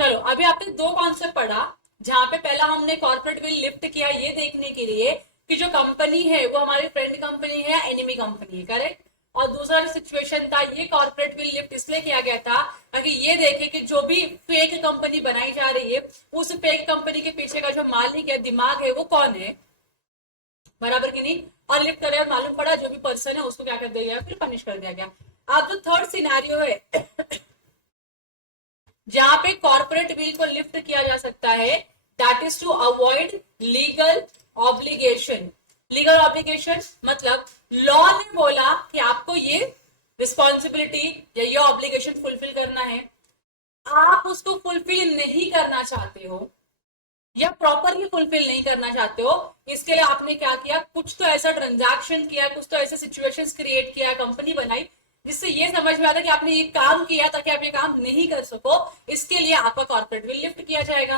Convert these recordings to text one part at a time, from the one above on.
चलो अभी आपने दो कॉन्सेप्ट पढ़ा, जहां पे पहला हमने कॉर्पोरेट विल लिफ्ट किया ये देखने के लिए कि जो कंपनी है वो हमारी फ्रेंड कंपनी है या एनिमी कंपनी है, करेक्ट। और दूसरा सिचुएशन था, ये कॉर्पोरेट विल लिफ्ट इसलिए किया गया था ताकि ये देखे कि जो भी फेक कंपनी बनाई जा रही है उस फेक कंपनी के पीछे का जो मालिक है, दिमाग है, वो कौन है, बराबर की नहीं। और लिफ्ट करे और मालूम पड़ा जो भी पर्सन है उसको क्या कर दिया गया, फिर पनिश कर दिया गया। अब जो थर्ड सिनारियो है जहां पे कॉर्पोरेट विल को लिफ्ट किया जा सकता है, that is to avoid legal obligation. Legal obligation मतलब लॉ ने बोला कि आपको ये रिस्पॉन्सिबिलिटी या ये ऑब्लिगेशन फुलफिल करना है, आप उसको फुलफिल नहीं करना चाहते हो या प्रॉपरली फुलफिल नहीं करना चाहते हो, इसके लिए आपने क्या किया, कुछ तो ऐसा ट्रांजैक्शन किया, कुछ तो ऐसे सिचुएशंस क्रिएट किया, कंपनी बनाई जिससे ये समझ में आता कि आपने ये काम किया ताकि आप ये काम नहीं कर सको, इसके लिए आपका कॉर्पोरेट विल लिफ्ट किया जाएगा।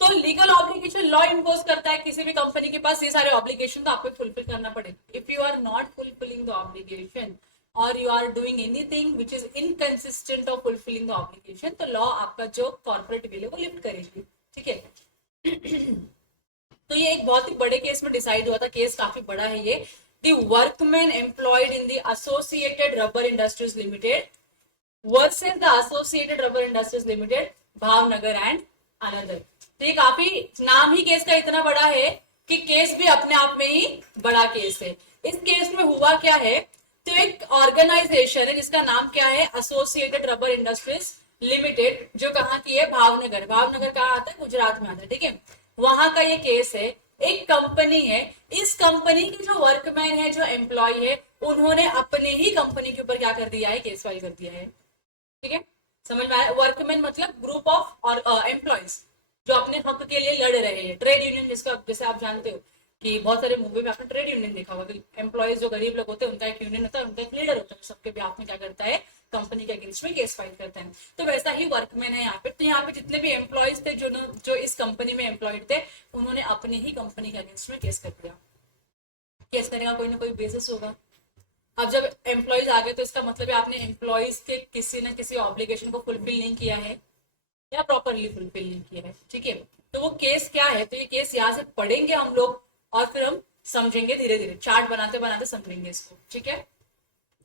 तो लीगल ऑब्लिगेशन लॉ इम्पोज करता है किसी भी कंपनी के पास ये सारे ऑब्लिगेशन तो आपको फुलफिल करना पड़ेगा। If you are not fulfilling the obligation और you are doing anything which is inconsistent of fulfilling the obligation, तो लॉ आपका जो कॉर्पोरेट विल है वो लिफ्ट करेगी, ठीक है। तो ये एक बहुत ही बड़े केस में डिसाइड हुआ था, केस काफी बड़ा है ये। The workman employed in the associated rubber industries limited versus the associated rubber industries limited Bhavnagar and another. तो ये काफी, नाम ही केस का इतना बड़ा है कि केस भी अपने आप में ही बड़ा केस है। इस केस में हुआ क्या है, तो एक ऑर्गेनाइजेशन है जिसका नाम क्या है, एसोसिएटेड रबर इंडस्ट्रीज लिमिटेड, जो कहाँ की है, भावनगर। भावनगर कहाँ आता है, गुजरात में आता है, ठीक है। वहां का ये केस है। एक कंपनी है, इस कंपनी की जो वर्कमैन है, जो एम्प्लॉय है, उन्होंने अपने ही कंपनी के ऊपर क्या कर दिया है, केस फाइल कर दिया है, ठीक है। समझ में आया। वर्कमैन मतलब ग्रुप ऑफ और एम्प्लॉयज जो अपने हक के लिए लड़ रहे हैं। ट्रेड यूनियन जिसका, जैसे आप जानते हो कि बहुत सारे मूवी में आपने ट्रेड यूनियन देखा होगा, एम्प्लॉयज जो गरीब लोग होते हैं उनका एक यूनियन होता है, उनका एक लीडर होता है, सबके भी में क्या करता है, कंपनी के अगेंस्ट में केस फाइल करता है। तो वैसा ही वर्कमैन है यहाँ पे। तो यहाँ पे जितने भी एम्प्लॉयज थे, जो इस कंपनी में एम्प्लॉयड थे, उन्होंने अपने ही कंपनी के अगेंस्ट में केस कर दिया। केस करेगा कोई ना कोई बेसिस होगा। अब जब एम्प्लॉयज आ गए तो इसका मतलब है आपने एम्प्लॉयज के किसी ना किसी ऑब्लिगेशन को फुलफिल नहीं किया है या प्रॉपरली फुलफिल नहीं किया है, ठीक है। तो वो केस क्या है, तो ये केस यहाँ से पढ़ेंगे हम लोग और फिर हम समझेंगे, धीरे धीरे चार्ट बनाते बनाते समझेंगे इसको, ठीक है।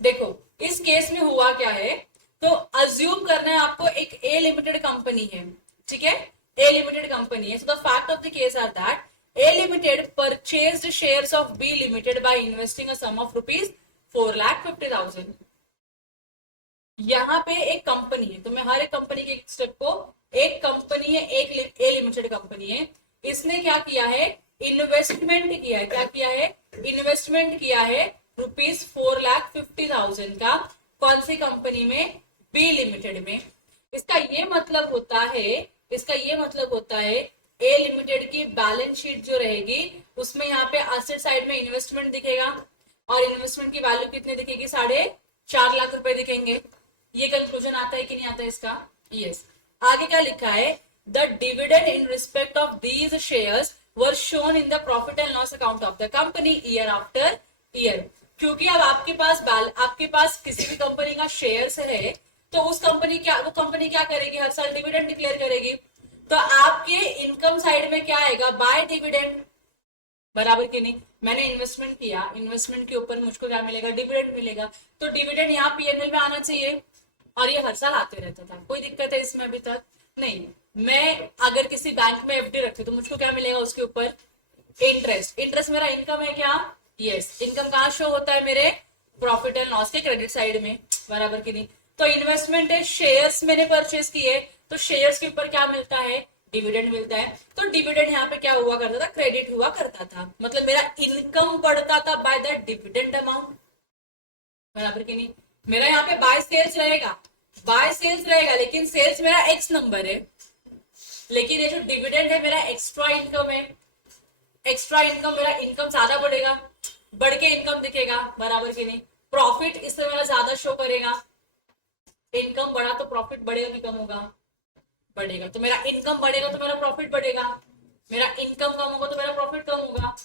देखो इस केस में हुआ क्या है, तो अज्यूम करना है आपको, एक ए लिमिटेड कंपनी है, ठीक है। ए लिमिटेड कंपनी है। So the fact of the case are that A limited purchased shares of B limited by investing a sum of rupees 4,50,000। यहाँ पे एक कंपनी है, तो मैं हर एक कंपनी के एक स्टेप को, एक कंपनी है, एक ए लिमिटेड कंपनी है, इसने क्या किया है, इन्वेस्टमेंट किया है। क्या किया है, इन्वेस्टमेंट किया है ₹4,50,000 का। कौन सी कंपनी में, बी लिमिटेड में। इसका ये मतलब होता है, इसका ये मतलब होता है ए लिमिटेड की बैलेंस शीट जो रहेगी उसमें यहाँ पे एसेट साइड में इन्वेस्टमेंट दिखेगा और इन्वेस्टमेंट की वैल्यू कितनी दिखेगी, 4.5 लाख रुपए दिखेंगे। ये कंक्लूजन आता है कि नहीं आता है इसका, यस। आगे क्या लिखा है, the dividend in respect of these shares were shown in the profit and loss account of the company year after year. क्योंकि अब आपके पास किसी भी कंपनी का शेयर्स है, तो उस कंपनी क्या, वो कंपनी क्या करेगी, हर साल डिविडेंड डिक्लेयर करेगी। तो आपके इनकम साइड में क्या आएगा, बाय डिविडेंड, बराबर की नहीं। मैंने इन्वेस्टमेंट किया, इन्वेस्टमेंट के ऊपर मुझको क्या मिलेगा, डिविडेंड मिलेगा। तो डिविडेंड यहाँ पीएनएल में आना चाहिए और ये हर साल आते रहता था। कोई दिक्कत है इसमें अभी तक नहीं। मैं अगर किसी बैंक में एफडी रखती तो मुझको क्या मिलेगा, उसके ऊपर इंटरेस्ट। इंटरेस्ट मेरा इनकम है क्या, यस। इनकम कहाँ शो होता है, मेरे प्रॉफिट एंड लॉस के क्रेडिट साइड में, बराबर की नहीं। तो इन्वेस्टमेंट है, शेयर्स मैंने परचेज किए, तो शेयर्स के ऊपर क्या मिलता है, डिविडेंड मिलता है। तो डिविडेंड यहाँ पे क्या हुआ करता था, क्रेडिट हुआ करता था। मतलब मेरा इनकम बढ़ता था बाय द डिविडेंड अमाउंट, बराबर की नहीं। मेरा यहाँ पे बाय सेल्स रहेगा, बाय सेल्स रहेगा, लेकिन सेल्स मेरा एक्स नंबर है, लेकिन ये जो डिविडेंड है मेरा एक्स्ट्रा इनकम है। एक्स्ट्रा इनकम, मेरा इनकम ज्यादा बढ़ेगा, बढ़ के इनकम दिखेगा, बराबर की नहीं। प्रॉफिट इससे मेरा ज्यादा शो करेगा, इनकम बढ़ा तो प्रॉफिट बढ़ेगा कि कम होगा, बढ़ेगा। तो मेरा इनकम बढ़ेगा तो मेरा प्रॉफिट बढ़ेगा, मेरा इनकम कम होगा तो मेरा प्रॉफिट कम होगा।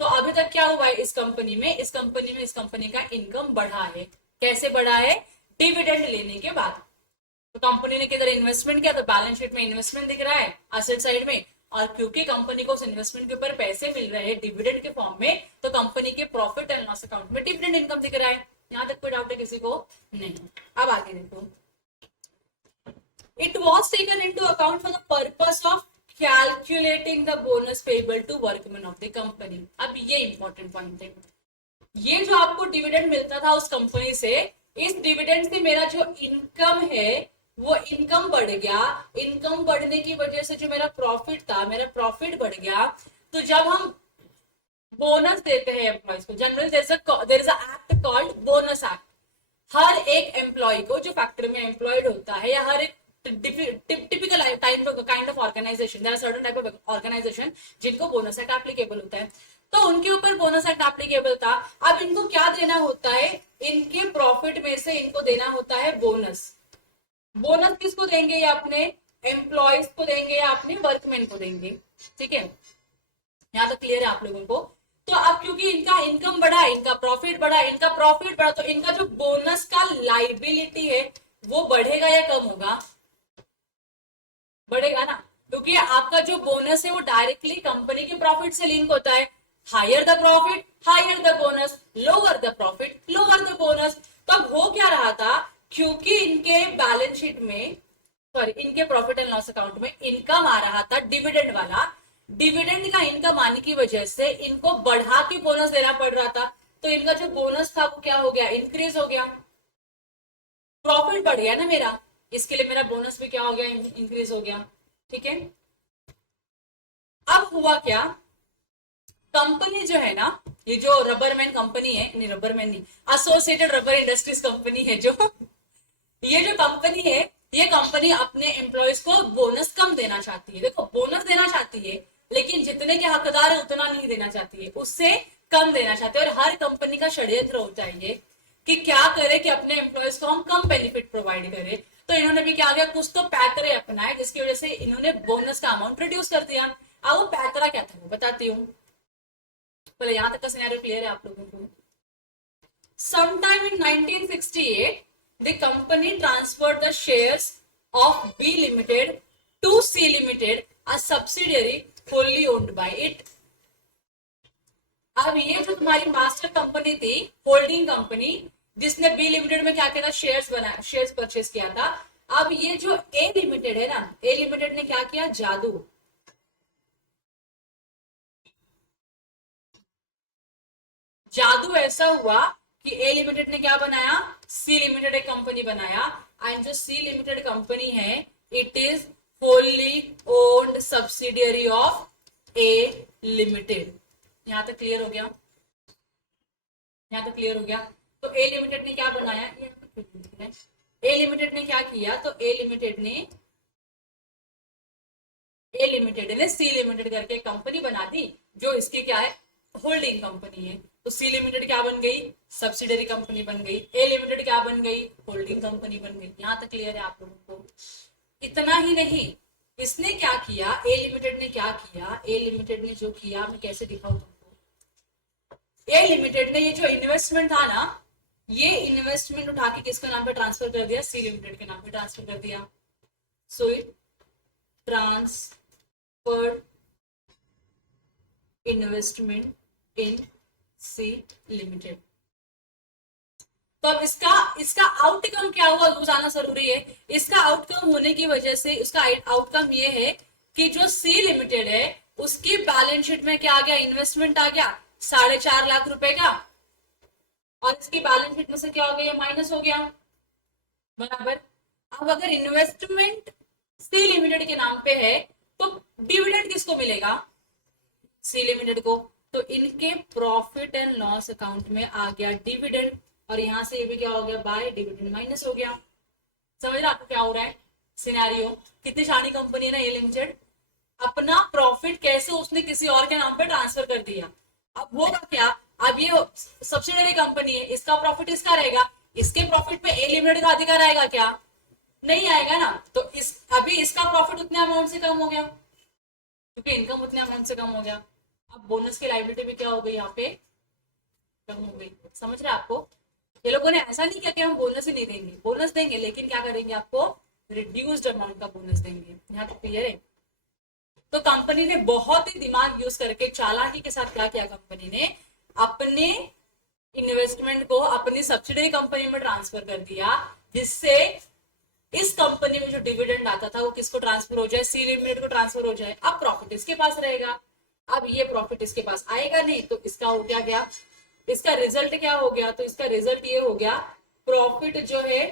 तो अभी तक क्या हुआ है इस कंपनी में, इस कंपनी का इनकम बढ़ा है। कैसे बढ़ा है, डिविडेंड लेने के बाद। तो कंपनी ने किधर इन्वेस्टमेंट किया, तो बैलेंस शीट में इन्वेस्टमेंट दिख रहा है असेट साइड में, और क्योंकि कंपनी को उस इन्वेस्टमेंट के ऊपर पैसे मिल रहे हैं डिविडेंड के फॉर्म में, तो कंपनी के प्रॉफिट एंड लॉस अकाउंट में डिविडेंड इनकम दिख रहा है। यहां तक कोई डाउट है किसी को? नहीं। अब आगे देखो, it was taken in to account for the purpose of calculating the bonus payable to workman of the company. अब ये इंपॉर्टेंट पॉइंट है, ये जो आपको डिविडेंड मिलता था उस कंपनी से, इस डिविडेंड से मेरा जो इनकम है वो इनकम बढ़ गया, इनकम बढ़ने की वजह से जो मेरा प्रॉफिट था, मेरा प्रॉफिट बढ़ गया। तो जब हम बोनस देते हैं एम्प्लॉयज को, generally there is a act called bonus act. हर एक एम्प्लॉय को जो फैक्ट्री में एम्प्लॉयड होता है, या हर एक typical kind of organization, there are certain type of organization जिनको बोनस एक्ट एप्लीकेबल होता है, तो उनके ऊपर बोनस एक्ट एप्लीकेबल था। अब इनको क्या देना होता है, इनके प्रॉफिट में से इनको देना होता है बोनस। बोनस किसको देंगे, या अपने एम्प्लॉयज को देंगे या अपने वर्कमैन को देंगे। ठीक है, यहां तो क्लियर है आप लोगों को? तो अब क्योंकि इनका इनकम बढ़ा, इनका प्रॉफिट बढ़ा, इनका प्रॉफिट बढ़ा, तो इनका जो बोनस का लाइबिलिटी है वो बढ़ेगा या कम होगा? बढ़ेगा ना, क्योंकि आपका जो बोनस है वो डायरेक्टली कंपनी के प्रॉफिट से लिंक होता है। Higher the profit higher the bonus, lower the profit lower the bonus. तब हो क्या रहा था, क्योंकि इनके बैलेंस शीट में, सॉरी इनके प्रॉफिट एंड लॉस अकाउंट में इनकम आ रहा था डिविडेंड वाला, डिविडेंड का इनकम आने की वजह से इनको बढ़ा के बोनस देना पड़ रहा था। तो इनका जो बोनस था वो क्या हो गया, इंक्रीज हो गया। प्रॉफिट बढ़ गया ना मेरा, इसके लिए मेरा बोनस भी क्या हो गया, इंक्रीज हो गया। ठीक है, अब हुआ क्या, कंपनी जो है ना, ये जो रबरमैन कंपनी है, नहीं रबरमैन नहीं, एसोसिएटेड रबर इंडस्ट्रीज कंपनी है जो ये जो कंपनी है, ये कंपनी अपने एम्प्लॉयज को बोनस कम देना चाहती है। देखो बोनस देना चाहती है, लेकिन जितने के हकदार है उतना नहीं देना चाहती है, उससे कम देना चाहती है। और हर कंपनी का षड्यंत्र होता है ये कि क्या करे कि अपने एम्प्लॉयज को हम कम बेनिफिट प्रोवाइड करें। तो इन्होंने भी क्या किया, कुछ तो पैतरे अपनाए जिसकी वजह से इन्होंने बोनस का अमाउंट रिड्यूस कर दिया। अब वो पैतरा क्या था वो बताती हूँ, पहले यहां तक का सिनेरियो क्लियर है आप लोगों को? Sometime in 1968, the company transferred the shares of B Limited to C Limited, a subsidiary wholly owned by it. अब ये जो तुम्हारी मास्टर कंपनी थी, होल्डिंग कंपनी, जिसने बी लिमिटेड में क्या किया था, शेयर्स बनाया, शेयर्स परचेस किया था। अब ये जो ए लिमिटेड है ना, ए लिमिटेड ने क्या किया, जादू जादू ऐसा हुआ कि ए लिमिटेड ने क्या बनाया, सी लिमिटेड एक कंपनी बनाया। एंड जो सी लिमिटेड कंपनी है, it is wholly owned subsidiary of A limited. यहां तक क्लियर हो गया? यहां तक क्लियर हो गया? तो ए लिमिटेड ने क्या बनाया, ए लिमिटेड ने क्या किया, तो ए लिमिटेड ने सी लिमिटेड करके कंपनी बना दी, जो इसकी क्या है, होल्डिंग कंपनी है। तो सी लिमिटेड क्या बन गई, सब्सिडरी कंपनी बन गई। ए लिमिटेड क्या बन गई, होल्डिंग कंपनी बन गई। यहां तक क्लियर है आप लोगों को? इतना ही नहीं, इसने क्या किया, ए लिमिटेड ने क्या किया, ए लिमिटेड ने जो किया, मैं कैसे दिखाऊं तुमको। ए लिमिटेड ने ये जो इन्वेस्टमेंट था ना, ये इन्वेस्टमेंट उठा के किसके नाम पे ट्रांसफर कर दिया, सी लिमिटेड के नाम पे ट्रांसफर कर दिया। So it transfer investment in C limited. तो अब इसका आउटकम क्या हुआ वो जाना जरूरी है। इसका आउटकम होने की वजह से, उसका आउटकम ये है कि जो सी लिमिटेड है उसकी बैलेंस शीट में क्या आ गया, इन्वेस्टमेंट आ गया 4.5 लाख रुपए का, और इसकी बैलेंस शीट में से क्या हो गया, माइनस हो गया, बराबर। अब अगर इन्वेस्टमेंट सी लिमिटेड के नाम पे है, तो डिविडेंड किसको मिलेगा, सी लिमिटेड को। तो इनके प्रॉफिट एंड लॉस अकाउंट में आ गया डिविडेंड, और यहां से ये भी क्या हो गया, बाय डिविडेंड माइनस हो गया। समझ रहे आपको क्या हो रहा है सिनेरियो? कितनी शानी कंपनी है ना ये लिमिटेड, अपना प्रॉफिट कैसे उसने किसी और के नाम पे ट्रांसफर कर दिया। अब होगा क्या, अब ये सब्सिडरी कंपनी है, इसका प्रॉफिट इसका रहेगा, इसके प्रॉफिट पे ए लिमिटेड का अधिकार आएगा क्या, नहीं आएगा ना। तो अभी इसका प्रॉफिट उतने अमाउंट से कम हो गया, क्योंकि इनकम उतने अमाउंट से कम हो गया। अब बोनस की लायबिलिटी भी क्या हो गई, यहाँ पे कम हो गई। समझ रहे आपको? ये लोगों ने ऐसा नहीं किया कि हम बोनस ही नहीं देंगे, बोनस देंगे, लेकिन क्या करेंगे, आपको रिड्यूस्ड अमाउंट का बोनस देंगे। यहाँ तक क्लियर है? तो कंपनी ने बहुत ही दिमाग यूज करके चालाकी के साथ क्या किया, कंपनी ने अपने इन्वेस्टमेंट को अपनी सब्सिडरी कंपनी में ट्रांसफर कर दिया, जिससे इस कंपनी में जो डिविडेंड आता था वो किसको ट्रांसफर हो जाए, सी लिमिटेड को ट्रांसफर हो जाए। अब प्रॉफिट इसके पास रहेगा। अब ये प्रॉफिट इसके पास आएगा नहीं, तो इसका हो गया, इसका रिजल्ट क्या हो गया, तो इसका रिजल्ट ये हो गया, प्रॉफिट जो है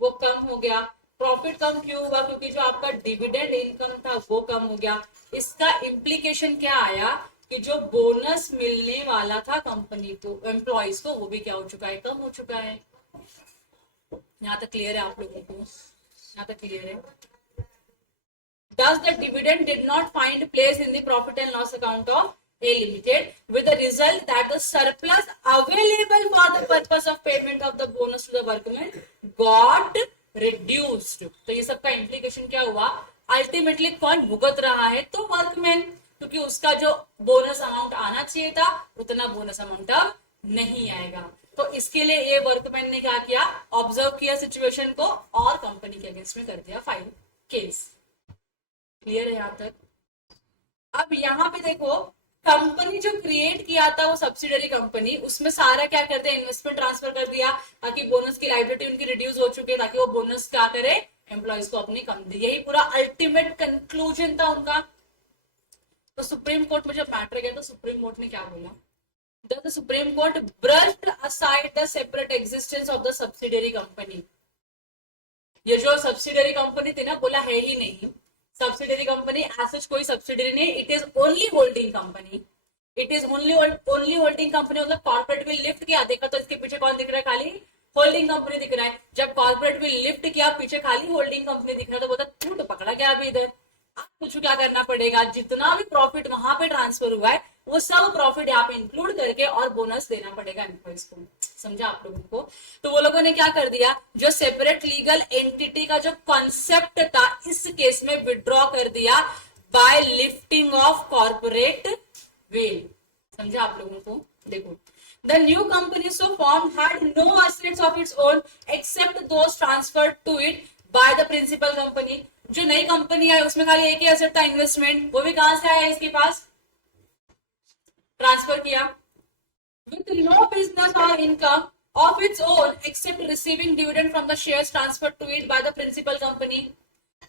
वो कम हो गया। प्रॉफिट कम क्यों हुआ? क्योंकि जो आपका डिविडेंड इनकम था वो कम हो गया। इसका इम्प्लीकेशन क्या आया कि जो बोनस मिलने वाला था कंपनी को, एम्प्लॉइज को, वो भी क्या हो चुका है, कम हो चुका है। यहाँ तक क्लियर है आप लोगों को? यहाँ तक क्लियर है? Thus, the dividend did not find place in the profit and loss account of A Limited, with the result that the surplus available for the purpose of payment of the bonus to the workmen got reduced. तो ये सबका implication क्या हुआ? Ultimately कौन भुगत रहा है? तो वर्कमैन, क्योंकि उसका जो बोनस अमाउंट आना चाहिए था उतना बोनस अमाउंट अब नहीं आएगा। तो इसके लिए ये वर्कमैन ने क्या किया, ऑब्जर्व किया सिचुएशन को और कंपनी के अगेंस्ट में कर दिया फाइल केस। क्लियर है यहाँ तक? अब यहाँ पे देखो, कंपनी जो क्रिएट किया था वो सब्सिडरी कंपनी, उसमें सारा क्या करते हैं, इन्वेस्टमेंट ट्रांसफर कर दिया ताकि बोनस की लायबिलिटी उनकी रिड्यूस हो चुकी है, ताकि वो बोनस क्या करे, एम्प्लॉइज को अपनी कम दे। यही पूरा अल्टीमेट कंक्लूजन था उनका। तो सुप्रीम कोर्ट में जब मैटर गया तो सुप्रीम कोर्ट ने क्या बोला, the supreme court brushed aside the separate existence of the subsidiary company. ये जो सब्सिडरी कंपनी थी ना, बोला है ही नहीं सब्सिडरी कंपनी, ऐसा कोई सब्सिडरी नहीं, it is only holding company. It is only holding company. मतलब कॉर्पोरेट विल लिफ्ट किया, देखा तो इसके पीछे कौन दिख रहा है, खाली होल्डिंग कंपनी दिख रहा है। जब कॉर्पोरेट विल लिफ्ट किया, पीछे खाली होल्डिंग कंपनी दिख रहा है, तो बोलता तू तो पकड़ा गया अभी इधर। आप कुछ क्या करना पड़ेगा, जितना भी प्रॉफिट वहां पे ट्रांसफर हुआ है वो सब प्रॉफिट यहाँ पे इंक्लूड करके और बोनस देना पड़ेगा एम्प्लॉइज को। समझा आप लोगों को? तो वो लोगों ने क्या कर दिया, जो सेपरेट लीगल एंटिटी का जो कॉन्सेप्ट था इस केस में विड्रॉ कर दिया bye lifting of corporate will. समझा आप लोगों को? देखो, the new company so formed had no assets of its own except those transferred to it by the principal company। जो नई कंपनी आई उसमें खाली एक ही एसेट था, इन्वेस्टमेंट, वो भी कहां से आया, इसके पास ट्रांसफर किया। with no business or income of its own except receiving dividend from the shares transferred to it by the principal company।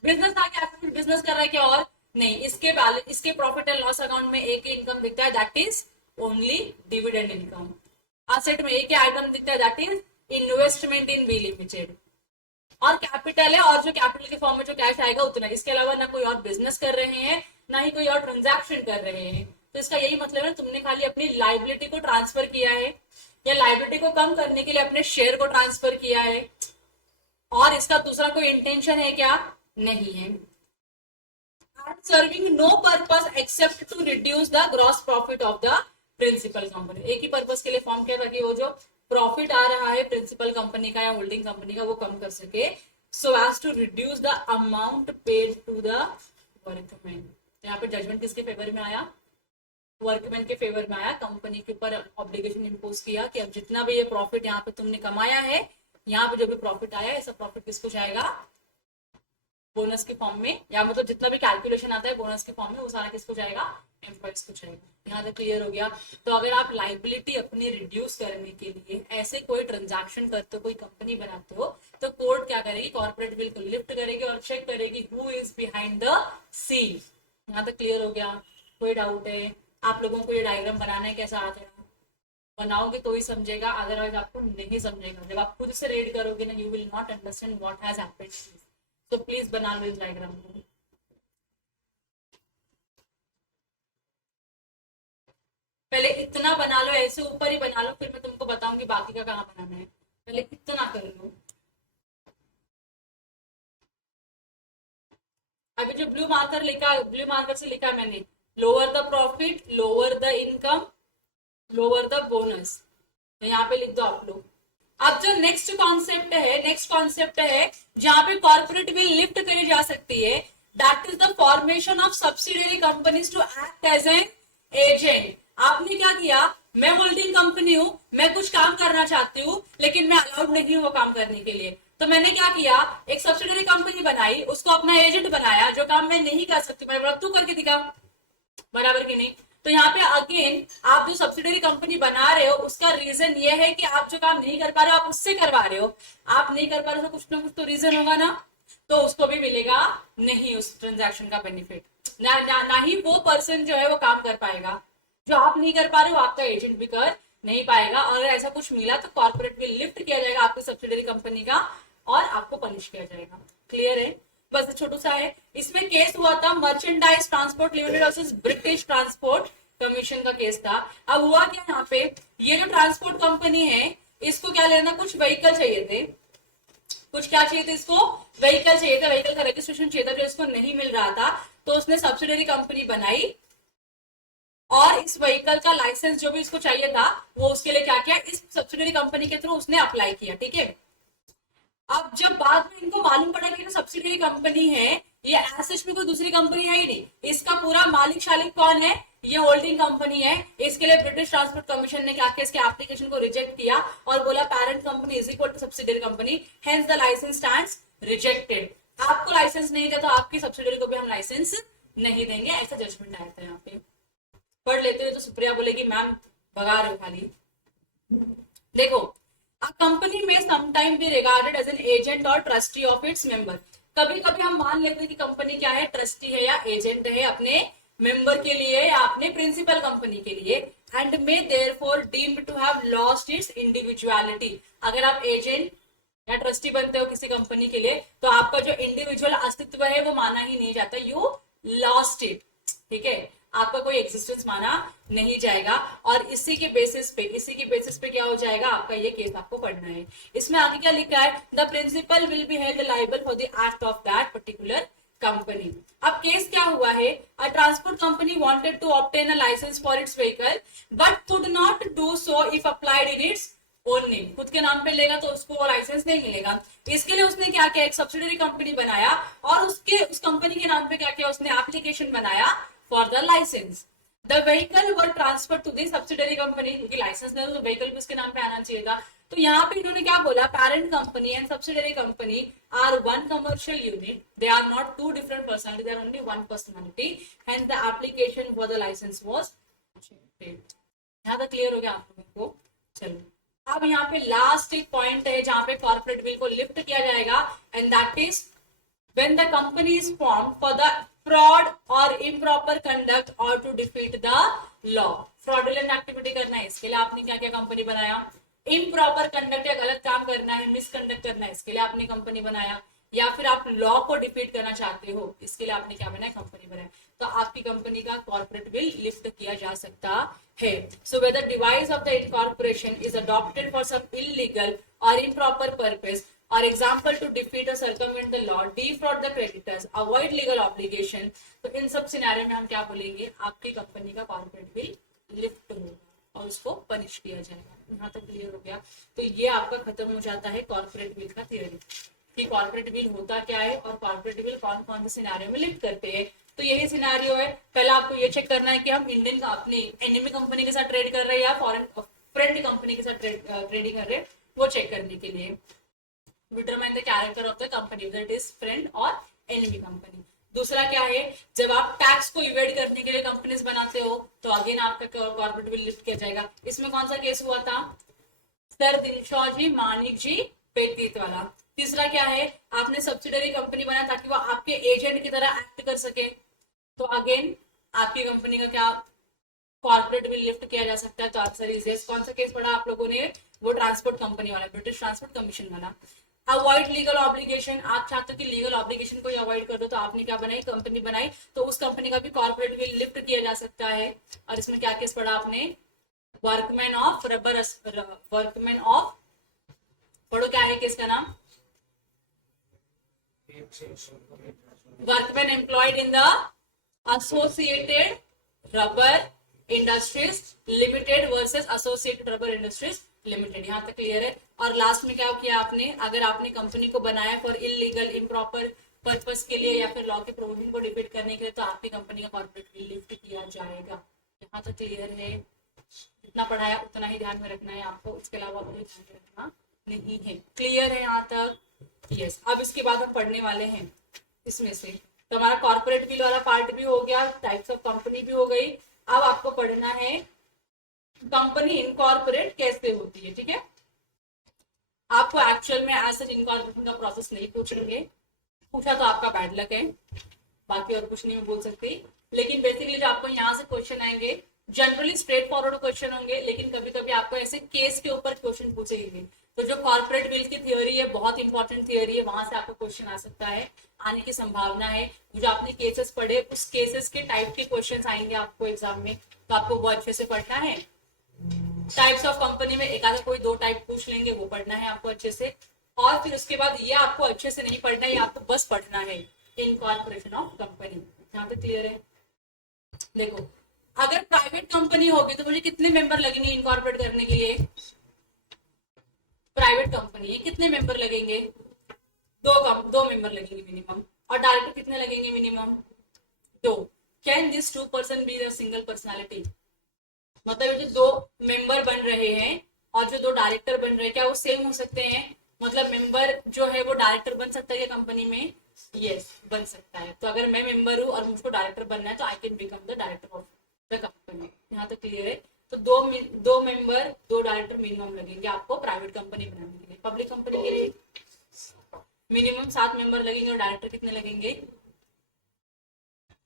Business था क्या, बिजनेस कर रहा है क्या और नहीं। इसके प्रॉफिट एंड लॉस अकाउंट में एक ही इनकम दिखता है, that is only dividend income. Asset में एक ही आइटम दिखता है, that is investment in B limited. और कैपिटल है, और जो कैपिटल के फॉर्म में जो कैश आएगा उतना। इसके अलावा ना कोई और बिजनेस कर रहे हैं, ना ही कोई और ट्रांजैक्शन कर रहे हैं। तो इसका यही मतलब है, तुमने खाली अपनी लाइबिलिटी को ट्रांसफर किया है, या लाइबिलिटी को कम करने के लिए अपने शेयर को ट्रांसफर किया है, और इसका दूसरा कोई इंटेंशन है क्या, नहीं है। Serving no purpose except to reduce the gross profit of the principal company. एक ही पर्पस के लिए फॉर्म किया था कि वो जो प्रॉफिट आ रहा है प्रिंसिपल कंपनी का या होल्डिंग कंपनी का वो कम कर सके, so as to reduce the amount paid to the workman. यहाँ पे जजमेंट किसके फेवर में आया, वर्कमैन के फेवर में आया। कंपनी के ऊपर ऑब्लिगेशन इंपोज किया कि अब जितना भी ये प्रॉफिट यहाँ पे तुमने कमाया है, यहाँ पे जो भी प्रॉफिट आया है, सब प्रॉफिट किसको जाएगा, बोनस के फॉर्म में, या मतलब जितना भी कैलकुलेशन आता है बोनस के फॉर्म में, वो सारा किसको जाएगा, एम्प्लॉइज को जाएगा। यहाँ तक क्लियर हो गया? तो अगर आप लाइबिलिटी अपनी रिड्यूस करने के लिए ऐसे कोई ट्रांजैक्शन करते हो, कोई कंपनी बनाते हो, तो कोर्ट क्या करेगी, कॉर्पोरेट विल को लिफ्ट करेगी और चेक करेगी who is behind the scene. यहाँ तक क्लियर हो गया? कोई डाउट है? आप लोगों को ये डायग्राम बनाना है, कैसा आ जाएगा, बनाओगे तो ही समझेगा, अदरवाइज आपको नहीं समझेगा। जब आप खुद से रीड करोगे ना, you will not understand what has happened. तो प्लीज बना लो इस डायग्राम को। पहले इतना बना लो, ऐसे ऊपर ही बना लो, फिर मैं तुमको बताऊंगी बाकी का कहाँ बनाना है। पहले इतना कर लो। अभी जो ब्लू मार्कर लिखा, ब्लू मार्कर से लिखा मैंने, lower the profit, lower the income, lower the bonus, तो यहाँ पे लिख दो आप लोग। अब जो नेक्स्ट कॉन्सेप्ट है जहां पे कॉर्पोरेट विल लिफ्ट करी जा सकती है, that is the formation of subsidiary companies to act as an agent. आपने क्या किया, मैं होल्डिंग कंपनी हूं, मैं कुछ काम करना चाहती हूँ लेकिन मैं अलाउड नहीं हूँ वो काम करने के लिए, तो मैंने क्या किया, एक सब्सिडियरी कंपनी बनाई, उसको अपना एजेंट बनाया, जो काम मैं नहीं कर सकती मैं तू करके दिखा, बराबर की नहीं। तो यहाँ पे अगेन आप जो सब्सिडरी कंपनी बना रहे हो उसका रीजन ये है कि आप जो काम नहीं कर पा रहे हो आप उससे करवा रहे हो, आप नहीं कर पा रहे हो तो कुछ ना कुछ तो रीजन होगा ना, तो उसको भी मिलेगा नहीं उस ट्रांजैक्शन का बेनिफिट, ना ही वो पर्सन जो है वो काम कर पाएगा, जो आप नहीं कर पा रहे हो आपका एजेंट भी कर नहीं पाएगा। और अगर ऐसा कुछ मिला तो कॉर्पोरेट बिल लिफ्ट किया जाएगा आपकी सब्सिडरी कंपनी का और आपको पनिश किया जाएगा। क्लियर है? बस छोटू सा है। इसमें केस हुआ था merchandise transport limited versus British transport commission का केस था। अब हुआ क्या यहाँ पे, ये जो ट्रांसपोर्ट कंपनी है इसको क्या लेना, कुछ व्हीकल चाहिए थे, कुछ क्या चाहिए थे इसको, व्हीकल चाहिए था, व्हीकल का रजिस्ट्रेशन चाहिए था जो इसको नहीं मिल रहा था, तो उसने सब्सिडरी कंपनी बनाई और इस व्हीकल का लाइसेंस जो भी इसको चाहिए था वो उसके लिए क्या किया, इस सब्सिडरी कंपनी के थ्रू उसने अप्लाई किया। ठीक है, अब जब बाद में इनको मालूम पड़ा कि जो सब्सिडरी कंपनी है ये एसेट में कोई दूसरी कंपनी है ही नहीं, इसका पूरा मालिक शालिक कौन है, ये होल्डिंग कंपनी है, इसके लिए ब्रिटिश ट्रांसपोर्ट कमीशन ने क्या किया, इसके एप्लीकेशन को रिजेक्ट किया और बोला parent company is equal to subsidiary company, hence the licence stands rejected. आपको लाइसेंस नहीं दिया तो आपकी सब्सिडरी को भी हम लाइसेंस नहीं देंगे, ऐसा जजमेंट आया था यहाँ पे। पढ़ लेते हुए तो सुप्रिया बोलेगी मैम भगा रहे हो खाली। देखो, A company may sometime be regarded as an agent or trustee of its member. कभी कभी हम मान लेते हैं कि कंपनी क्या है, ट्रस्टी है या एजेंट है अपने मेंबर के लिए या अपने प्रिंसिपल कंपनी के लिए, and may therefore deemed to have lost its individuality. अगर आप एजेंट या ट्रस्टी बनते हो किसी कंपनी के लिए तो आपका जो इंडिविजुअल अस्तित्व है वो माना ही नहीं जाता, यू लॉस्ट इट। ठीक है, आपका कोई एग्जिस्टेंस माना नहीं जाएगा और इसी के बेसिस पे क्या हो जाएगा, आपका ये केस आपको पढ़ना है। इसमें आगे क्या लिखा है, the principal will be held liable for the act of that particular company. अब केस क्या हुआ है, a transport company wanted to obtain a licence for its vehicle but could not do so if applied in its own name. खुद के नाम पे लेगा तो उसको वो लाइसेंस नहीं मिलेगा, इसके लिए उसने क्या किया, एक सब्सिडरी कंपनी बनाया और उस कंपनी के नाम पे क्या किया, उसने एप्लीकेशन बनाया for the license. The vehicle were transferred to the subsidiary company, क्योंकि लाइसेंस नहीं तो व्हीकल भी उसके नाम पे आना चाहिए था। तो यहाँ पे इन्होंने क्या बोला, parent company and subsidiary company are one commercial unit, they are not two different personality, they are only one personality, and the application for the licence was rejected. यहाँ तक क्लियर हो गया आप लोगों को? चलो, अब यहाँ पे लास्ट एक पॉइंट है जहाँ पे कॉर्पोरेट बिल को लिफ्ट किया जाएगा, and that is when the company is formed for the fraud or improper conduct or to defeat the law. fraudulent activity करना है, इसके लिए आपने क्या क्या कंपनी बनाया, improper conduct या गलत काम करना है, मिसकंडक्ट करना है, इसके लिए आपने कंपनी बनाया, या फिर आप लॉ को डिफीट करना चाहते हो इसके लिए आपने क्या बनाया, कंपनी बनाया, तो आपकी कंपनी का कॉर्पोरेट बिल लिफ्ट किया जा सकता है। So whether device of the incorporation is adopted for some illegal और improper purpose or example to defeat or circumvent the law, defraud the creditors, avoid legal obligation, तो इन सब scenario में हम क्या बोलेंगे, आपकी कंपनी का कॉर्पोरेट बिल लिफ्ट होगा और उसको पनिश किया जाएगा। यहाँ तक क्लियर हो गया? तो ये आपका खत्म हो जाता है कॉर्पोरेट बिल का थियरी कि कॉर्पोरेट बिल होता क्या है और कॉर्पोरेट बिल कौन कौन से सिनेरियो में लिफ्ट करते हैं। तो यही सिनेरियो है, पहला आपको ये चेक करना है कि हम इंडियन अपने एनिमी कंपनी के साथ ट्रेड कर रहे हैं या फॉरेन फ्रेंड कंपनी के साथ ट्रेडिंग कर रहे हैं, वो चेक करने के लिए determine the character of the company, that is friend और एनिमी कंपनी। दूसरा क्या है, जब आप टैक्स को इवेड करने के लिए कंपनीज बनाते हो तो अगेन आपका कॉर्पोरेट बिल लिफ्ट किया जाएगा। इसमें कौन सा केस हुआ था, सर दिलशा जी मानिक जी पेतीत वाला। तीसरा क्या है, आपने सब्सिडरी कंपनी बनाया ताकि वो आपके एजेंट की तरह एक्ट कर सके, तो अगेन आपकी कंपनी का क्या कॉर्पोरेट बिल लिफ्ट किया जा सकता है। तो आंसर इज यस। कौन सा केस पढ़ा आप लोगों ने, वो ट्रांसपोर्ट कंपनी वाला, ब्रिटिश ट्रांसपोर्ट कमीशन वाला। अवॉइड लीगल ऑब्लिगेशन, आप चाहते हो कि लीगल ऑब्लिगेशन को अवॉइड कर दो तो आपने क्या बनाई, कंपनी बनाई, तो उस कंपनी का भी कॉर्पोरेट बिल लिफ्ट किया जा सकता है। और इसमें क्या केस पढ़ा आपने, workman of rubber, workman of, पढ़ो क्या है केस का नाम, workman employed in the associated rubber industries limited versus associated rubber industries limited. यहाँ तक क्लियर है? और लास्ट में क्या किया आपने, अगर आपने कंपनी को बनाया फॉर इलीगल इम्प्रॉपर पर्पस के लिए या फिर लॉ के प्रोविजन को डिफीट करने के लिए, तो आपकी कंपनी का कॉर्पोरेट बिल लिफ्ट किया जाएगा। यहाँ तक क्लियर है? जितना पढ़ाया उतना ही ध्यान में रखना है आपको, इसके अलावा कोई ध्यान रखना नहीं है। क्लियर है यहाँ तक? यस। अब इसके बाद हम पढ़ने वाले हैं इसमें से, तो हमारा कॉर्पोरेट बिल वाला पार्ट भी हो गया, टाइप्स ऑफ कंपनी भी हो गई। अब आपको पढ़ना है कंपनी इनकॉर्पोरेट कैसे होती है। ठीक है, आपको एक्चुअल में एज सच इनकॉर्पोरेशन का प्रोसेस नहीं पूछेंगे, पूछा तो आपका बैड लक है, बाकी और कुछ नहीं मैं बोल सकती। लेकिन बेसिकली जो आपको यहाँ से क्वेश्चन आएंगे जनरली स्ट्रेट फॉरवर्ड क्वेश्चन होंगे, लेकिन कभी कभी आपको ऐसे केस के ऊपर क्वेश्चन पूछेंगे। तो जो कॉर्पोरेट बिल की थ्योरी है बहुत इंपॉर्टेंट थ्योरी है, वहां से आपको क्वेश्चन आ सकता है, आने की संभावना है। जो आपने केसेस पढ़े उस केसेस के टाइप के क्वेश्चन आएंगे आपको एग्जाम में, तो आपको वो अच्छे से पढ़ना है। टाइप्स ऑफ कंपनी में एक आधा कोई दो टाइप पूछ लेंगे, वो पढ़ना है आपको अच्छे से। और फिर उसके बाद ये आपको अच्छे से नहीं पढ़ना है, ये आपको बस पढ़ना है इनकॉर्पोरेशन ऑफ कंपनी। यहाँ पे क्लियर है? देखो, अगर प्राइवेट कंपनी होगी तो मुझे कितने मेंबर लगेंगे इनकॉर्पोरेट करने के लिए? प्राइवेट कंपनी है, कितने मेंबर लगेंगे? दो मेंबर लगेंगे मिनिमम। और डायरेक्टर कितने लगेंगे मिनिमम? दो। Can this two person be the single personality? मतलब जो दो मेंबर बन रहे हैं और जो दो डायरेक्टर बन रहे हैं, क्या वो सेम हो सकते हैं? मतलब मेंबर जो है वो डायरेक्टर बन सकता है कंपनी में? यस, बन सकता है। तो अगर मैं मेंबर हूँ और मुझको डायरेक्टर बनना है तो I can become the director of the company. यहाँ तक क्लियर है? तो दो मेंबर दो डायरेक्टर मिनिमम लगेंगे आपको प्राइवेट कंपनी बनाने के लिए। पब्लिक कंपनी के लिए मिनिमम 7 मेंबर लगेंगे और डायरेक्टर कितने लगेंगे?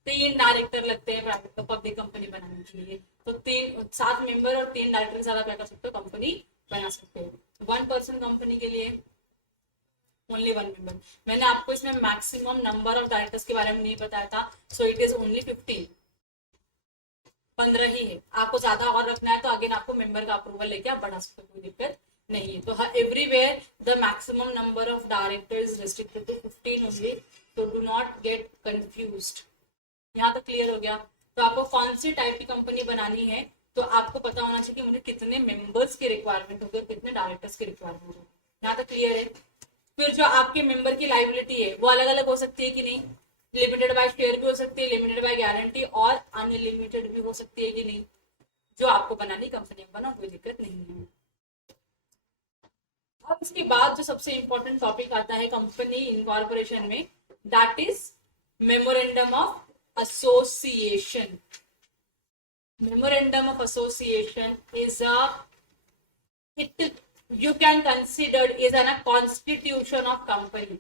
3 डायरेक्टर लगते हैं प्राइवेट पब्लिक कंपनी बनाने के लिए। तो 7 मेंबर और 3 डायरेक्टर के साथ आप क्या कर सकते हो? कंपनी बना सकते हो। 1 पर्सन कंपनी के लिए ओनली 1 मेंबर। मैंने आपको इसमें मैक्सिमम नंबर ऑफ डायरेक्टर्स के बारे में नहीं बताया था, सो इट इज ओनली 15 ही है। आपको ज्यादा और रखना है तो अगेन आपको मेंबर का अप्रूवल लेके आप बढ़ा सकते हो, कोई दिक्कत नहीं है। तो everywhere the maximum number of directors is restricted to 15 only, तो डू नॉट गेट कंफ्यूज्ड। यहाँ तक क्लियर हो गया? तो आपको कौन सी टाइप की कंपनी बनानी है तो आपको पता होना चाहिए कि मुझे कितने मेंबर्स की रिक्वायरमेंट होगी, कितने डायरेक्टर्स की रिक्वायरमेंट होगी। यहाँ तक क्लियर है? फिर जो आपके मेंबर की लाइबिलिटी है वो अलग अलग हो सकती है कि नहीं? लिमिटेड बाय शेयर भी हो सकती है, लिमिटेड बाय गारंटी और अनलिमिटेड भी हो सकती है कि नहीं? जो आपको बनानी कंपनी में बना, कोई दिक्कत नहीं है। अब इसके बाद जो सबसे इंपॉर्टेंट टॉपिक आता है कंपनी इनकॉर्पोरेशन में, that is memorandum of association. Memorandum of association is you can consider is a constitution of company.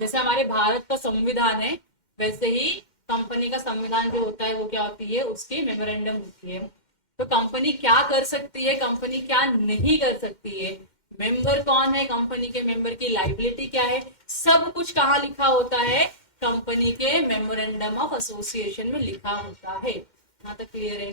जैसे हमारे भारत का संविधान है वैसे ही कंपनी का संविधान जो होता है वो क्या होती है? उसकी मेमोरेंडम होती है। तो कंपनी क्या कर सकती है, कंपनी क्या नहीं कर सकती है, मेंबर कौन है, कंपनी के मेंबर की लाइबिलिटी क्या है, सब कुछ कहाँ लिखा होता है? कंपनी के मेमोरेंडम ऑफ एसोसिएशन में लिखा होता है। यहाँ तक क्लियर है?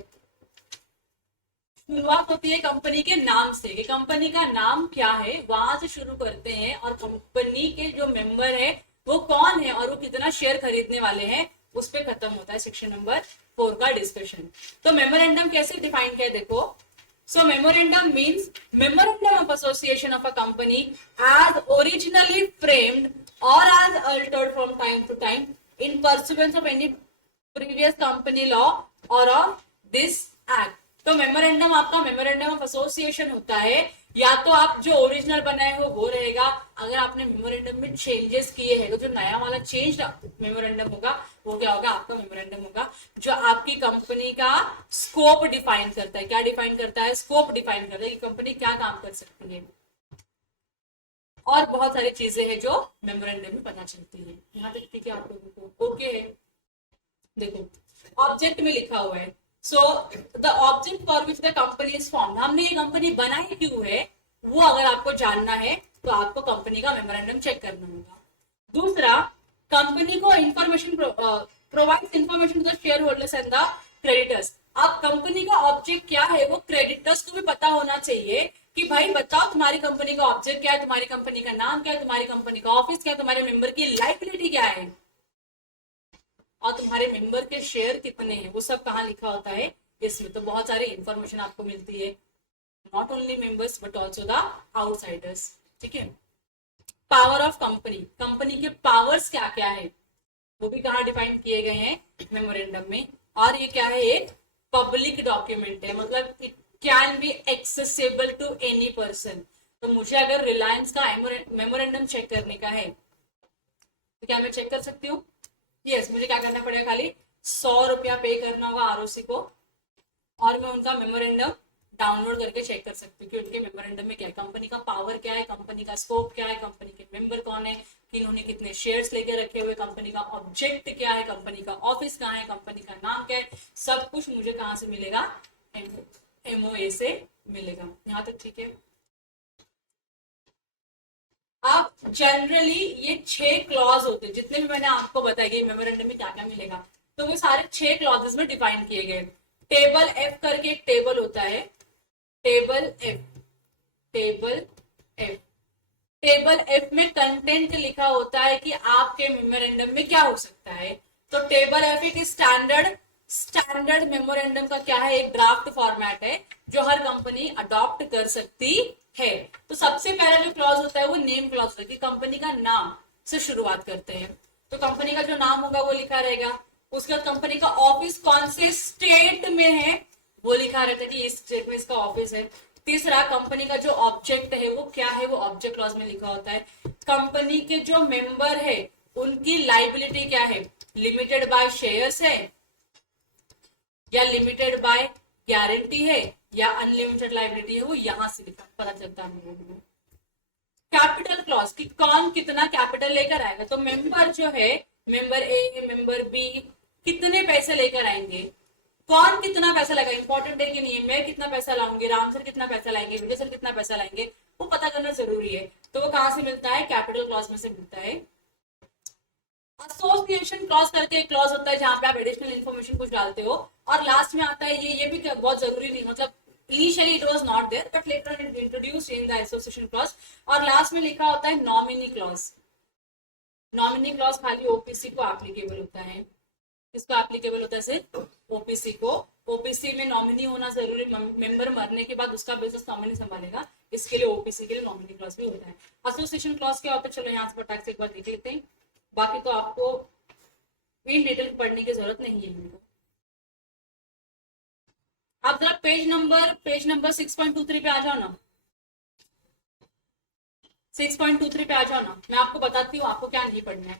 शुरुआत होती है कंपनी के नाम से कि कंपनी का नाम क्या है, वहां से शुरू करते हैं। और कंपनी के जो मेंबर है वो कौन है और वो कितना शेयर खरीदने वाले हैं, उस पर खत्म होता है सेक्शन नंबर 4 का डिस्कशन। तो मेमोरेंडम कैसे डिफाइन किया है देखो। So memorandum means memorandum of association of a company as originally framed or as altered from time to time in pursuance of any previous company law or of this act. तो memorandum आपका memorandum of association होता है, या तो आप जो original बनाए हो वो रहेगा। अगर आपने मेमोरेंडम में चेंजेस किए हैं तो जो नया वाला चेंज मेमोरेंडम होगा वो क्या होगा? आपका मेमोरेंडम होगा जो आपकी कंपनी का स्कोप डिफाइन करता है। क्या डिफाइन करता है? स्कोप डिफाइन करता है कि कंपनी क्या काम कर सकती है, और बहुत सारी चीजें हैं जो मेमोरेंडम में पता चलती है। यहाँ तक ठीक है आप लोगों को? ओके है? देखो ऑब्जेक्ट में लिखा हुआ है, so the object for which the company is form, हमने ये कंपनी बनाई क्यों है वो अगर आपको जानना है तो आपको कंपनी का मेमोरेंडम चेक करना होगा। दूसरा, कंपनी को information provides information to the share holders and the creditors. अब कंपनी का ऑब्जेक्ट क्या है वो क्रेडिटर्स को भी पता होना चाहिए कि भाई बताओ तुम्हारी कंपनी का ऑब्जेक्ट क्या है, तुम्हारी कंपनी का नाम क्या है, तुम्हारी कंपनी का ऑफिस क्या है, तुम्हारे मेंबर की लाइबिलिटी क्या है, और तुम्हारे मेंबर के शेयर कितने हैं, वो सब कहाँ लिखा होता है? इसमें। तो बहुत सारी इंफॉर्मेशन आपको मिलती है, not only members but also the outsiders. ठीक है? पावर ऑफ कंपनी, कंपनी के पावर्स क्या क्या है वो भी कहाँ डिफाइन किए गए हैं? मेमोरेंडम में। और ये क्या है? एक पब्लिक डॉक्यूमेंट है, मतलब it can be accessible to any person. तो मुझे अगर रिलायंस का मेमोरेंडम चेक करने का है तो क्या मैं चेक कर सकती हूँ? यस, मुझे क्या करना पड़ेगा, खाली 100 रुपया पे करना होगा आरओसी को, और मैं उनका मेमोरेंडम डाउनलोड करके चेक कर सकती हूँ कि उनके मेमोरेंडम में क्या है, कंपनी का पावर क्या है, कंपनी का स्कोप क्या है, कंपनी के मेंबर कौन है, किन्होंने कितने शेयर्स लेके रखे हुए, कंपनी का ऑब्जेक्ट क्या है, कंपनी का ऑफिस कहाँ है, कंपनी का नाम क्या है, सब कुछ मुझे कहाँ से मिलेगा, एमओए से मिलेगा। यहाँ तक ठीक है। अब जनरली ये 6 क्लॉज होते हैं, जितने भी मैंने आपको बताया मेमोरेंडम में क्या क्या मिलेगा, तो वो सारे 6 क्लॉजेस में डिफाइन किए गए। टेबल एफ करके एक टेबल होता है, table F, table F, table F में कंटेंट लिखा होता है कि आपके मेमोरेंडम में क्या हो सकता है। तो टेबल एफ एक स्टैंडर्ड मेमोरेंडम का क्या है, एक ड्राफ्ट फॉर्मेट है जो हर कंपनी अडॉप्ट कर सकती है। तो सबसे पहले जो क्लॉज होता है वो नेम क्लॉज होता है कि कंपनी का नाम से शुरुआत करते हैं। तो कंपनी का जो नाम होगा वो लिखा रहेगा, उसके बाद कंपनी का ऑफिस कौन से स्टेट में है वो लिखा रहता है कि इस स्टेट में इसका ऑफिस है। तीसरा, कंपनी का जो ऑब्जेक्ट है वो क्या है, वो ऑब्जेक्ट क्लॉज में लिखा होता है। कंपनी के जो मेंबर है उनकी लाइबिलिटी क्या है, लिमिटेड बाय शेयर्स है या लिमिटेड बाय गारंटी है या अनलिमिटेड लाइबिलिटी है, वो यहां से लिखा पता चलता है। कैपिटल क्लॉज कि कौन कितना कैपिटल लेकर आएगा, तो मेंबर जो है, मेंबर ए, मेंबर बी कितने पैसे लेकर आएंगे, कौन कितना पैसा लगाएगा, इंपॉर्टेंट है कि नहीं, मैं कितना पैसा लाऊंगी, राम सर कितना पैसा लाएंगे, विजय सर कितना पैसा लाएंगे, वो पता करना जरूरी है। तो वो कहां से मिलता है, कैपिटल क्लॉज में से मिलता है। एसोसिएशन क्लॉज करके एक क्लॉज होता है जहां पे आप एडिशनल इन्फॉर्मेशन कुछ डालते हो, और लास्ट में आता है ये भी बहुत जरूरी नहीं, मतलब initially it was not there but later on it introduced in the association clause, और लास्ट में लिखा होता है नॉमिनी क्लॉज। नॉमिनी क्लॉज खाली ओपीसी को एप्लीकेबल होता है, किसको एप्लीकेबल होता है, सिर्फ ओपीसी को। ओपीसी में नॉमिनी होना जरूरी, मेंबर मरने के बाद उसका बिजनेस नॉमिनी संभालेगा, इसके लिए ओपीसी के लिए नॉमिनी क्लॉज भी होता है। एसोसिएशन क्लॉज क्या होता है, चलो यहाँ से फटाक से एक बार देख लेते हैं, बाकी तो आपको इन डिटेल पढ़ने की जरूरत नहीं है मेरे को। अब जरा पेज नंबर 6.23 पे आ जाओ ना, 6.23 पे आ जाओ ना, मैं आपको बताती हूँ आपको क्या नहीं पढ़ना है।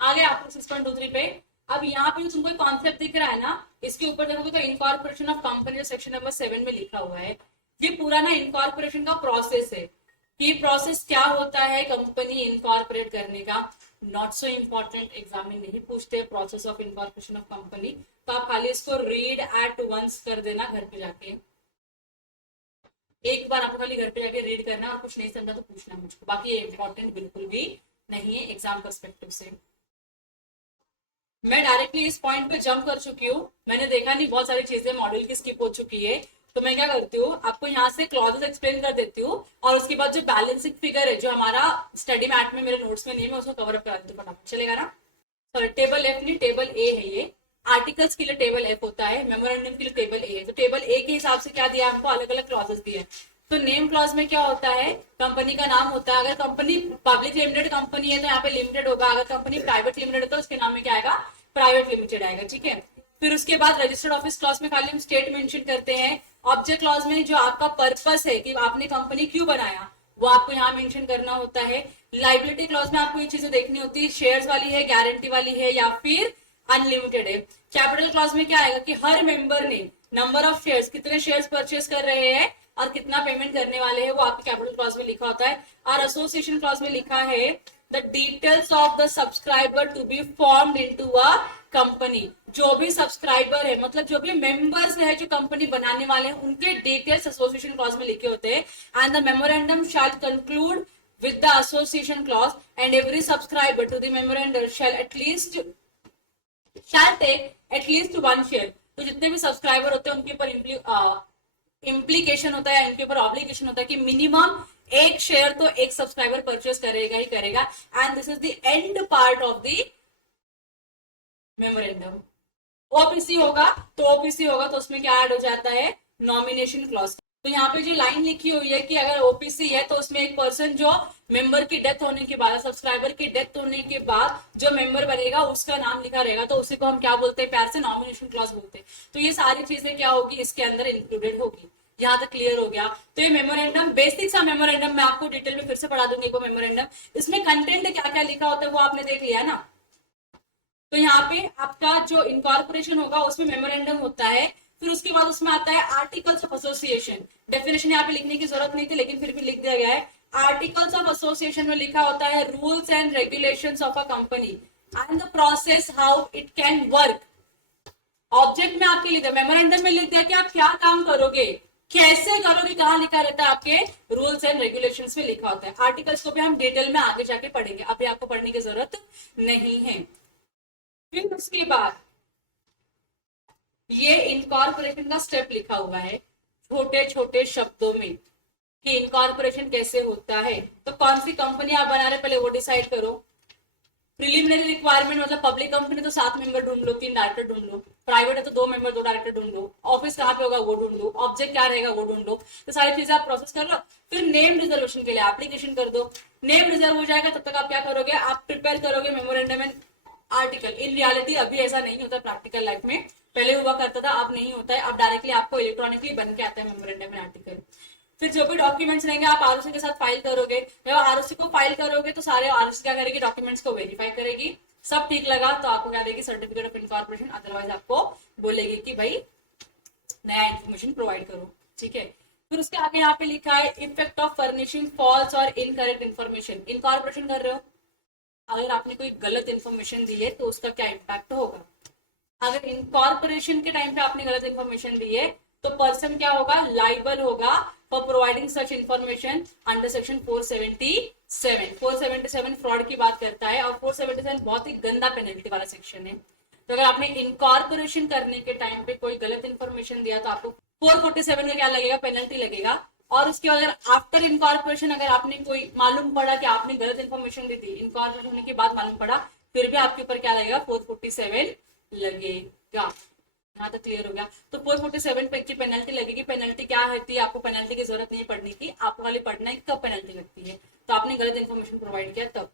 आगे आपको 6.23 पे, अब यहाँ पे तुमको कॉन्सेप्ट दिख रहा है ना, इसके ऊपर देखोगे तो incorporation of company section number 7 में लिखा हुआ है। ये पूरा ना इनकॉर्पोरेशन का प्रोसेस है कि प्रोसेस क्या होता है कंपनी इनकॉर्पोरेट करने का। नॉट सो इम्पोर्टेंट, एग्जाम में नहीं पूछते process of incorporation of company, तो आप खाली इसको रीड एट वंस कर देना घर पे जाके, एक बार आपको खाली घर पे जाके रीड करना, और कुछ नहीं समझा तो पूछना मुझको, बाकी ये इंपॉर्टेंट बिल्कुल भी नहीं है एग्जाम पर्सपेक्टिव से। मैं डायरेक्टली इस पॉइंट पे जंप कर चुकी हूँ, मैंने देखा नहीं बहुत सारी चीजें मॉड्यूल की स्किप हो चुकी है, तो मैं क्या करती हूँ आपको यहाँ से क्लॉजेस एक्सप्लेन कर देती हूँ, और उसके बाद जो बैलेंसिंग फिगर है जो हमारा स्टडी मैट में मेरे नोट्स में नहीं है, मैं उसको कवर अप करा देती हूँ, फटाफट चलेगा ना। सॉरी, टेबल एफ नहीं, टेबल ए है ये, आर्टिकल्स के लिए टेबल एफ होता है, मेमोरेंडम के लिए टेबल ए है। तो टेबल ए के हिसाब से क्या दिया हमको, अलग अलग क्लॉजेस दिए। तो नेम क्लॉज में क्या होता है, कंपनी का नाम होता है, अगर कंपनी पब्लिक लिमिटेड कंपनी है तो यहाँ पे लिमिटेड होगा, अगर कंपनी प्राइवेट लिमिटेड है तो उसके नाम में क्या आएगा, प्राइवेट लिमिटेड आएगा, ठीक है। फिर उसके बाद रजिस्टर्ड ऑफिस क्लॉज में खाली हम स्टेट मेंशन करते हैं। ऑब्जेक्ट क्लॉज में जो आपका पर्पस है कि आपने कंपनी क्यों बनाया वो आपको यहाँ मेंशन करना होता है। लाइबिलिटी क्लॉज में आपको ये चीजें देखनी होती है, शेयर्स वाली है, गारंटी वाली है या फिर अनलिमिटेड है। कैपिटल क्लॉज में क्या आएगा कि हर मेंबर ने नंबर ऑफ शेयर्स, कितने शेयर्स परचेस कर रहे हैं और कितना पेमेंट करने वाले हैं, वो आपके कैपिटल क्लॉज में लिखा होता है। और एसोसिएशन क्लॉज में लिखा है the details of the subscriber to be formed into a company. जो भी सब्सक्राइबर है, मतलब जो भी मेंबर्स है जो कंपनी बनाने वाले हैं, उनके डिटेल्स एसोसिएशन क्लॉज में लिखे होते हैं। And the memorandum shall conclude with the association clause and every subscriber to the memorandum shall take at least one share। तो जितने भी सब्सक्राइबर होते हैं उनके ऊपर इम्प्लीकेशन होता है, इनके ऊपर ऑब्लिगेशन होता है कि मिनिमम एक शेयर तो एक सब्सक्राइबर परचेस करेगा ही करेगा। And this is the end part of the memorandum. OPC होगा तो उसमें क्या ऐड हो जाता है, नॉमिनेशन क्लॉज। तो यहाँ पे जो लाइन लिखी हुई है कि अगर ओपीसी है तो उसमें एक पर्सन जो मेंबर की डेथ होने के बाद, सब्सक्राइबर की डेथ होने के बाद जो मेंबर बनेगा उसका नाम लिखा रहेगा, तो उसी को हम क्या बोलते हैं, प्यार से नॉमिनेशन क्लॉज बोलते हैं। तो ये सारी चीजें क्या होगी, इसके अंदर इंक्लूडेड होगी। यहाँ तक क्लियर हो गया। तो ये मेमोरेंडम, बेसिक सा मेमोरेंडम, मैं आपको डिटेल में फिर से पढ़ा दूंगी वो मेमोरेंडम। इसमें कंटेंट क्या क्या लिखा होता है वो आपने देख लिया ना। तो यहाँ पे आपका जो इनकॉर्पोरेशन होगा उसमें मेमोरेंडम होता है, फिर उसके बाद उसमें आता है आर्टिकल्स ऑफ एसोसिएशन। डेफिनेशन यहाँ पे लिखने की जरूरत नहीं थी लेकिन फिर भी लिख दिया गया है। आर्टिकल्स ऑफ एसोसिएशन में लिखा होता है rules and regulations of a company and the process how it can work. Object में आपके लिख दिया, मेमोरेंडम में लिख दिया कि आप क्या काम करोगे, कैसे करोगे, कहाँ लिखा रहता है, आपके रूल्स एंड रेगुलेशंस में लिखा होता है। आर्टिकल्स को भी हम डिटेल में आगे जाके पढ़ेंगे, अभी आपको पढ़ने की जरूरत नहीं है। फिर उसके बाद ये इनकॉर्पोरेशन का स्टेप लिखा हुआ है छोटे छोटे शब्दों में कि इनकॉर्पोरेशन कैसे होता है। तो कौन सी कंपनी आप बना रहे पहले वो डिसाइड करो। प्रिलिमिनरी रिक्वायरमेंट मतलब पब्लिक कंपनी तो 7 मेंबर ढूंढ लो, 3 डायरेक्टर ढूंढ लो। प्राइवेट है तो 2 मेंबर 2 डायरेक्टर ढूंढ लो। ऑफिस कहाँ पे होगा वो ढूंढ लो। ऑब्जेक्ट क्या रहेगा वो ढूंढ लो। तो सारी चीजें आप प्रोसेस कर लो। फिर नेम रिजर्वेशन के लिए एप्लीकेशन कर दो। नेम रिजर्व हो जाएगा तब तक आप क्या करोगे, आप प्रिपेयर करोगे memorandum and article. In reality अभी ऐसा नहीं होता प्रैक्टिकल लाइफ में, पहले हुआ करता था, अब नहीं होता है। अब डायरेक्टली आपको इलेक्ट्रॉनिकली बन के आता है मेमोरेंडम एंड आर्टिकल। फिर जो भी डॉक्यूमेंट्स रहेंगे आप आरओसी के साथ फाइल करोगे। जब आरओसी को फाइल करोगे तो सारे आरओसी क्या करेगी, डॉक्यूमेंट्स को वेरीफाई करेगी। सब ठीक लगा तो आपको क्या देगी, सर्टिफिकेट ऑफ इनकॉर्पोरेशन। अदरवाइज आपको बोलेगी कि भाई नया इन्फॉर्मेशन प्रोवाइड करो। ठीक है। फिर उसके आगे यहाँ पे लिखा है इफेक्ट ऑफ फर्निशिंग फॉल्स और इनकरेक्ट इन्फॉर्मेशन। इनकॉर्पोरेशन कर रहे हो, अगर आपने कोई गलत इन्फॉर्मेशन दी है तो उसका क्या इम्पैक्ट होगा। अगर इनकॉर्पोरेशन के टाइम पे आपने गलत इन्फॉर्मेशन दी है तो पर्सन क्या होगा, लाइबल होगा for providing such information under section 477। 477 fraud की बात करता है और 477 बहुत ही गंदा पेनल्टी वाला सेक्शन है। तो अगर आपने इनकॉर्पोरेशन करने के टाइम पे कोई गलत इन्फॉर्मेशन दिया तो आपको 447 का क्या लगेगा, पेनल्टी लगेगा। और उसके बाद अगर आफ्टर इनकॉर्पोरेशन अगर आपने कोई मालूम पड़ा कि आपने गलत इन्फॉर्मेशन दी थी, इनकॉर्पोरेशन होने के बाद मालूम पड़ा, फिर भी आपके ऊपर क्या लगेगा, 447 लगेगा। यहाँ तक क्लियर हो गया। तो 447 पे की पेनल्टी लगेगी। पेनल्टी क्या होती है, आपको पेनल्टी की जरूरत नहीं पड़नी थी, आपको खाली पढ़ना है कब पेनल्टी लगती है, तो आपने गलत इन्फॉर्मेशन प्रोवाइड किया तब।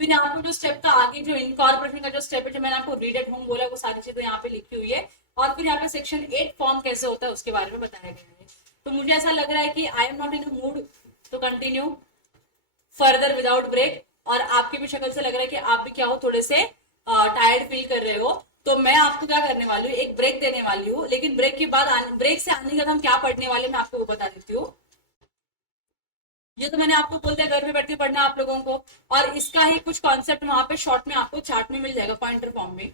फिर यहाँ पे जो स्टेप था आगे, जो इनकॉर्पोरेशन का जो स्टेप है, जो मैंने आपको रीड एट होम बोला, वो सारी चीजें यहाँ पे लिखी हुई है। और फिर यहाँ पे सेक्शन 8 फॉर्म कैसे होता है उसके बारे में बताया गया है। तो मुझे ऐसा लग रहा है कि I am not in mood to continue further without break, और आपकी भी शक्ल से लग रहा है कि आप भी क्या हो, थोड़े से टायर्ड फील कर रहे हो। तो मैं आपको क्या करने वाली हूँ, एक ब्रेक देने वाली हूँ, लेकिन ब्रेक के बाद ब्रेक से आने के बाद हम क्या पढ़ने वाले मैं आपको वो बता देती हूँ। ये तो मैंने आपको बोल दिया घर में बैठ के पढ़ना आप लोगों को, और इसका ही कुछ कॉन्सेप्ट वहां पे शॉर्ट में आपको चार्ट में मिल जाएगा पॉइंटर फॉर्म में।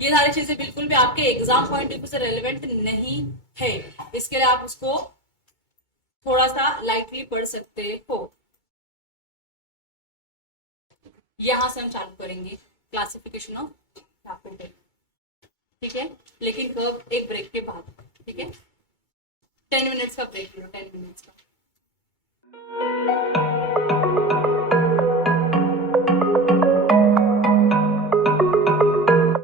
ये सारी चीजें बिल्कुल भी आपके एग्जाम पॉइंट ऑफ व्यू से रेलेवेंट नहीं है, इसके लिए आप उसको थोड़ा सा लाइटली पढ़ सकते हो। यहां से हम चालू करेंगे क्लासिफिकेशन ऑफ कैपिटल, ठीक है, लेकिन कब, एक ब्रेक के बाद। ठीक है, 10 मिनट्स का ब्रेक लो, 10 मिनट्स का।